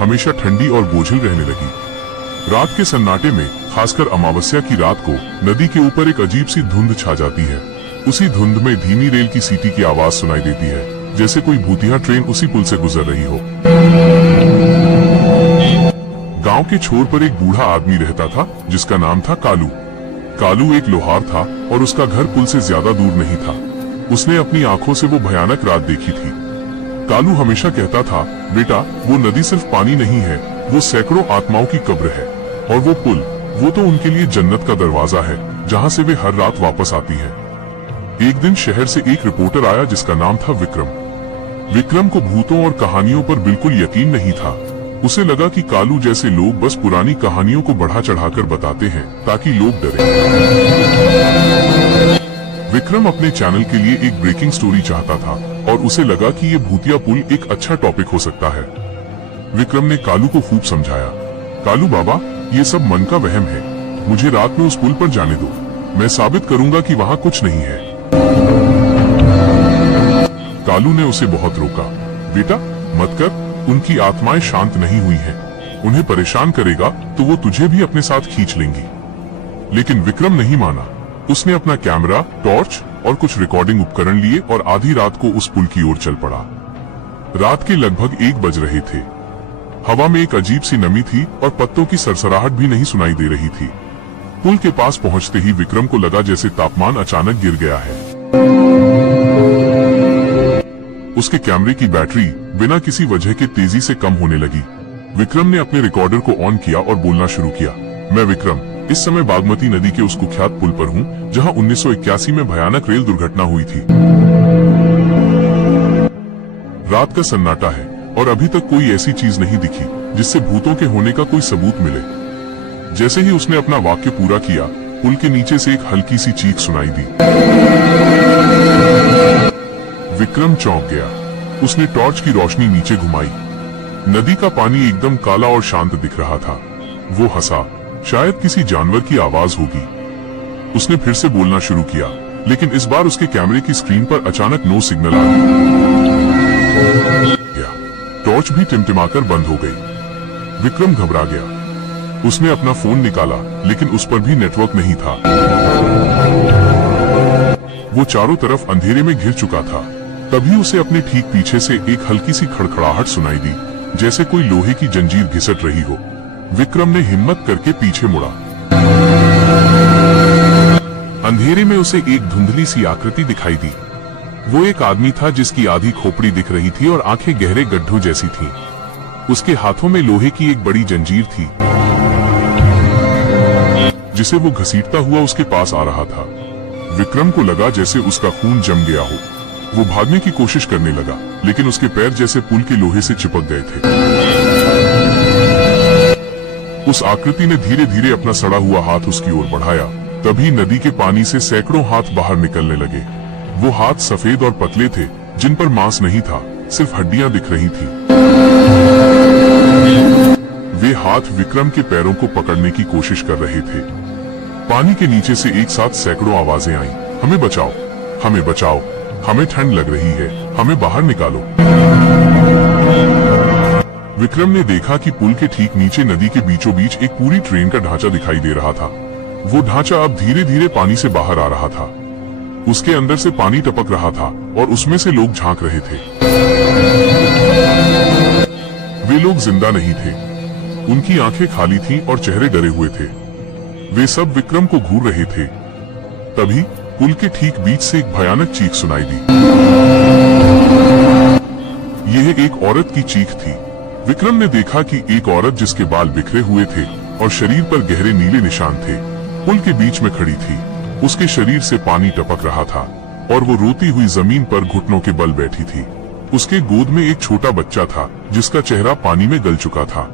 हमेशा ठंडी और बोझिल रहने लगी। रात के सन्नाटे में, खासकर अमावस्या की रात को, नदी के ऊपर एक अजीब सी धुंध छा जाती है। उसी धुंध में धीमी रेल की सीटी की आवाज सुनाई देती है, जैसे कोई भूतिया ट्रेन उसी पुल से गुजर रही हो। गांव के छोर पर एक बूढ़ा आदमी रहता था, जिसका नाम था कालू। कालू एक लोहार था और उसका घर पुल से ज्यादा दूर नहीं था। उसने अपनी आंखों से वो भयानक रात देखी थी। कालू हमेशा कहता था, बेटा, वो नदी सिर्फ पानी नहीं है, वो सैकड़ों आत्माओं की कब्र है। और वो पुल, वो तो उनके लिए जन्नत का दरवाजा है, जहाँ से वे हर रात वापस आती है। एक दिन शहर से एक रिपोर्टर आया जिसका नाम था विक्रम। विक्रम को भूतों और कहानियों पर बिल्कुल यकीन नहीं था। उसे लगा कि कालू जैसे लोग बस पुरानी कहानियों को बढ़ा चढ़ाकर बताते हैं ताकि लोग डरें। विक्रम अपने चैनल के लिए एक ब्रेकिंग स्टोरी चाहता था और उसे लगा कि ये भूतिया पुल एक अच्छा टॉपिक हो सकता है। विक्रम ने कालू को खूब समझाया, कालू बाबा, ये सब मन का वहम है, मुझे रात में उस पुल पर जाने दो, मैं साबित करूंगा कि वहाँ कुछ नहीं है। कालू ने उसे बहुत रोका, बेटा मत कर, उनकी आत्माएं शांत नहीं हुई हैं, उन्हें परेशान करेगा तो वो तुझे भी अपने साथ खींच लेंगी। लेकिन विक्रम नहीं माना। उसने अपना कैमरा, टॉर्च और कुछ रिकॉर्डिंग उपकरण लिए और आधी रात को उस पुल की ओर चल पड़ा। रात के लगभग 1 बज रहे थे। हवा में एक अजीब सी नमी थी और पत्तों की सरसराहट भी नहीं सुनाई दे रही थी। पुल के पास पहुंचते ही विक्रम को लगा जैसे तापमान अचानक गिर गया है। उसके कैमरे की बैटरी बिना किसी वजह के तेजी से कम होने लगी। विक्रम ने अपने रिकॉर्डर को ऑन किया और बोलना शुरू किया, मैं विक्रम इस समय बागमती नदी के उस कुख्यात पुल पर हूँ, जहाँ 1981 में भयानक रेल दुर्घटना हुई थी। रात का सन्नाटा है और अभी तक कोई ऐसी चीज नहीं दिखी जिससे भूतों के होने का कोई सबूत मिले। जैसे ही उसने अपना वाक्य पूरा किया, पुल के नीचे से एक हल्की सी चीख सुनाई दी। विक्रम चौंक गया। उसने टॉर्च की रोशनी नीचे घुमाई। नदी का पानी एकदम काला और शांत दिख रहा था। वो हंसा, शायद किसी जानवर की आवाज होगी। उसने फिर से बोलना शुरू किया, लेकिन इस बार उसके कैमरे की स्क्रीन पर अचानक नो सिग्नल आ गया। टॉर्च भी टिमटिमाकर बंद हो गई। विक्रम घबरा गया। उसने अपना फोन निकाला, लेकिन उस पर भी नेटवर्क नहीं था। वो चारों तरफ अंधेरे में घिर चुका था। तभी उसे अपने ठीक पीछे से एक हल्की सी खड़खड़ाहट सुनाई दी, जैसे कोई लोहे की जंजीर घिसट रही हो। विक्रम ने हिम्मत करके पीछे मुड़ा। अंधेरे में उसे एक धुंधली सी आकृति दिखाई दी। वो एक आदमी था जिसकी आधी खोपड़ी दिख रही थी और आंखें गहरे गड्ढों जैसी थीं। उसके हाथों में लोहे की एक बड़ी जंजीर थी, जिसे वो घसीटता हुआ उसके पास आ रहा था। विक्रम को लगा जैसे उसका खून जम गया हो। वो भागने की कोशिश करने लगा, लेकिन उसके पैर जैसे पुल के लोहे से चिपक गए थे। उस आकृति ने धीरे धीरे अपना सड़ा हुआ हाथ उसकी ओर बढ़ाया। तभी नदी के पानी से सैकड़ों हाथ बाहर निकलने लगे। वो हाथ सफेद और पतले थे, जिन पर मांस नहीं था, सिर्फ हड्डियां दिख रही थी। वे हाथ विक्रम के पैरों को पकड़ने की कोशिश कर रहे थे। पानी के नीचे से एक साथ सैकड़ों आवाजें आईं, हमें बचाओ, हमें बचाओ, हमें ठंड लग रही है, हमें बाहर निकालो। विक्रम ने देखा कि पुल के ठीक नीचे नदी के बीचों बीच एक पूरी ट्रेन का ढांचा दिखाई दे रहा था। वो ढांचा अब धीरे धीरे पानी से बाहर आ रहा था। उसके अंदर से पानी टपक रहा था और उसमें से लोग झांक रहे थे। वे लोग जिंदा नहीं थे। उनकी आंखें खाली थीं और चेहरे डरे हुए थे। वे सब विक्रम को घूर रहे थे। तभी पुल के ठीक बीच से एक भयानक चीख सुनाई दी। यह एक औरत की चीख थी। विक्रम ने देखा कि एक औरत जिसके बाल बिखरे हुए थे और शरीर पर गहरे नीले निशान थे, पुल के बीच में खड़ी थी। उसके शरीर से पानी टपक रहा था और वो रोती हुई जमीन पर घुटनों के बल बैठी थी। उसके गोद में एक छोटा बच्चा था जिसका चेहरा पानी में गल चुका था।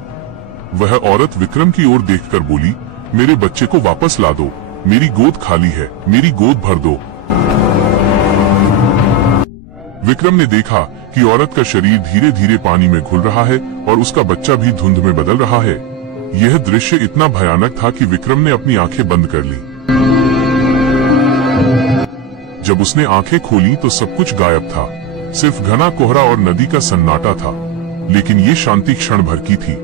वह औरत विक्रम की ओर देखकर बोली, मेरे बच्चे को वापस ला दो, मेरी गोद खाली है, मेरी गोद भर दो। विक्रम ने देखा कि औरत का शरीर धीरे धीरे पानी में घुल रहा है और उसका बच्चा भी धुंध में बदल रहा है। यह दृश्य इतना भयानक था कि विक्रम ने अपनी आंखें बंद कर ली। जब उसने आंखें खोली तो सब कुछ गायब था। सिर्फ घना कोहरा और नदी का सन्नाटा था। लेकिन ये शांति क्षण भर की थी।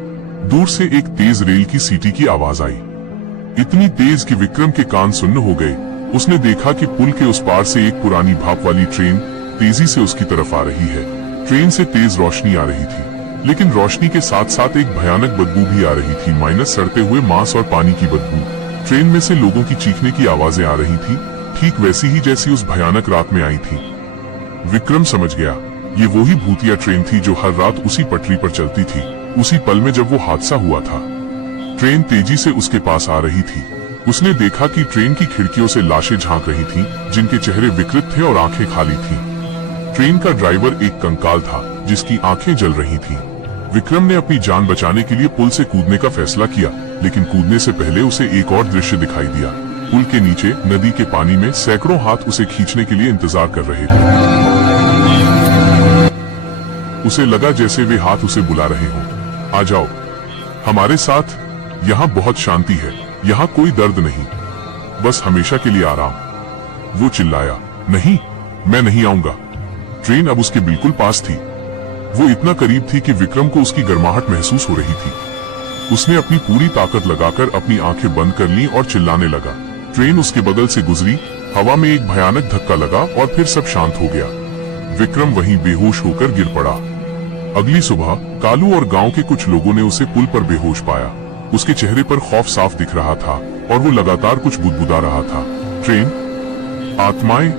दूर से एक तेज रेल की सीटी की आवाज आई, इतनी तेज कि विक्रम के कान सुन्न हो गए। उसने देखा कि पुल के उस पार से एक पुरानी भाप वाली ट्रेन तेजी से उसकी तरफ आ रही है। ट्रेन से तेज रोशनी आ रही थी, लेकिन रोशनी के साथ साथ एक भयानक बदबू भी आ रही थी, माइनस सड़ते हुए मांस और पानी की बदबू। ट्रेन में से लोगों की चीखने की आवाजें आ रही थी, ठीक वैसी ही जैसी उस भयानक रात में आई थी। विक्रम समझ गया, ये वही भूतिया ट्रेन थी जो हर रात उसी पटरी पर चलती थी, उसी पल में जब वो हादसा हुआ था। ट्रेन तेजी से उसके पास आ रही थी। उसने देखा कि ट्रेन की खिड़कियों से लाशें झांक रही थीं, जिनके चेहरे विकृत थे और आंखें खाली थीं। ट्रेन का ड्राइवर एक कंकाल था, जिसकी आंखें जल रही थीं। विक्रम ने अपनी जान बचाने के लिए पुल से कूदने का फैसला किया, लेकिन कूदने से पहले उसे एक और दृश्य दिखाई दिया। पुल के नीचे नदी के पानी में सैकड़ों हाथ उसे खींचने के लिए इंतजार कर रहे थे। उसे लगा जैसे वे हाथ उसे बुला रहे हों, आ जाओ हमारे साथ, यहाँ बहुत शांति है, यहाँ कोई दर्द नहीं, बस हमेशा के लिए आराम। वो चिल्लाया, नहीं, मैं नहीं आऊंगा। ट्रेन अब उसके बिल्कुल पास थी। वो इतना करीब थी कि विक्रम को उसकी गर्माहट महसूस हो रही थी। उसने अपनी पूरी ताकत लगाकर अपनी आंखें बंद कर लीं और चिल्लाने लगा। ट्रेन उसके बगल से गुजरी, हवा में एक भयानक धक्का लगा और फिर सब शांत हो गया। विक्रम वहीं बेहोश होकर गिर पड़ा। अगली सुबह कालू और गांव के कुछ लोगों ने उसे पुल पर बेहोश पाया। उसके चेहरे पर खौफ साफ दिख रहा था और वो लगातार कुछ बुदबुदा रहा था। ट्रेन, आत्माएं,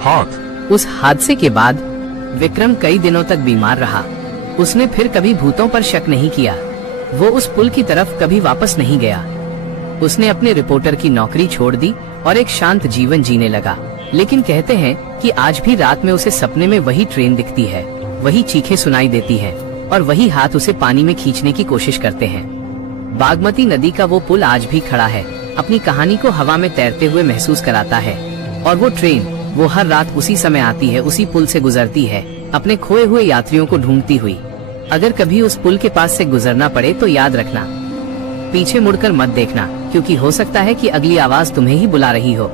हाथ। उस हादसे के बाद विक्रम कई दिनों तक बीमार रहा। उसने फिर कभी भूतों पर शक नहीं किया। वो उस पुल की तरफ कभी वापस नहीं गया। उसने अपने रिपोर्टर की नौकरी छोड़ दी और एक शांत जीवन जीने लगा। लेकिन कहते हैं कि आज भी रात में उसे सपने में वही ट्रेन दिखती है, वही चीखें सुनाई देती हैं और वही हाथ उसे पानी में खींचने की कोशिश करते हैं। बागमती नदी का वो पुल आज भी खड़ा है, अपनी कहानी को हवा में तैरते हुए महसूस कराता है। और वो ट्रेन, वो हर रात उसी समय आती है, उसी पुल से गुजरती है, अपने खोए हुए यात्रियों को ढूंढती हुई। अगर कभी उस पुल के पास से गुजरना पड़े तो याद रखना, पीछे मुड़कर मत देखना, क्योंकि हो सकता है कि अगली आवाज तुम्हें ही बुला रही हो।